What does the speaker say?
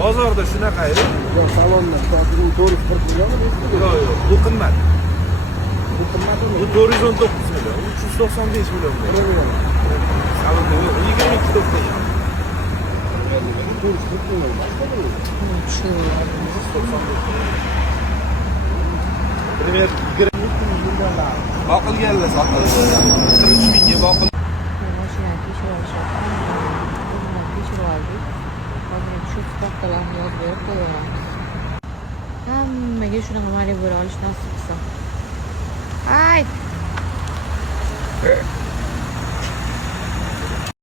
Bozorda shunaqa edi. Yo'q, salondan soat 440 millionmi? Yo'q, bu qimmat. Bu qimmatmi? Bu 419 million, 395 million. Salonda yo'q, 22 to'xtagan. 440 million. Primer 20 millionlar. Boqilganlar sotildi. 23 mingga boqildi. Mashina tekshirib oldik. Hozir shu paxtalarni yozib berib qo'yaveramiz. Hammaga shunaqa Malibu olish nasib qilsa. Ay!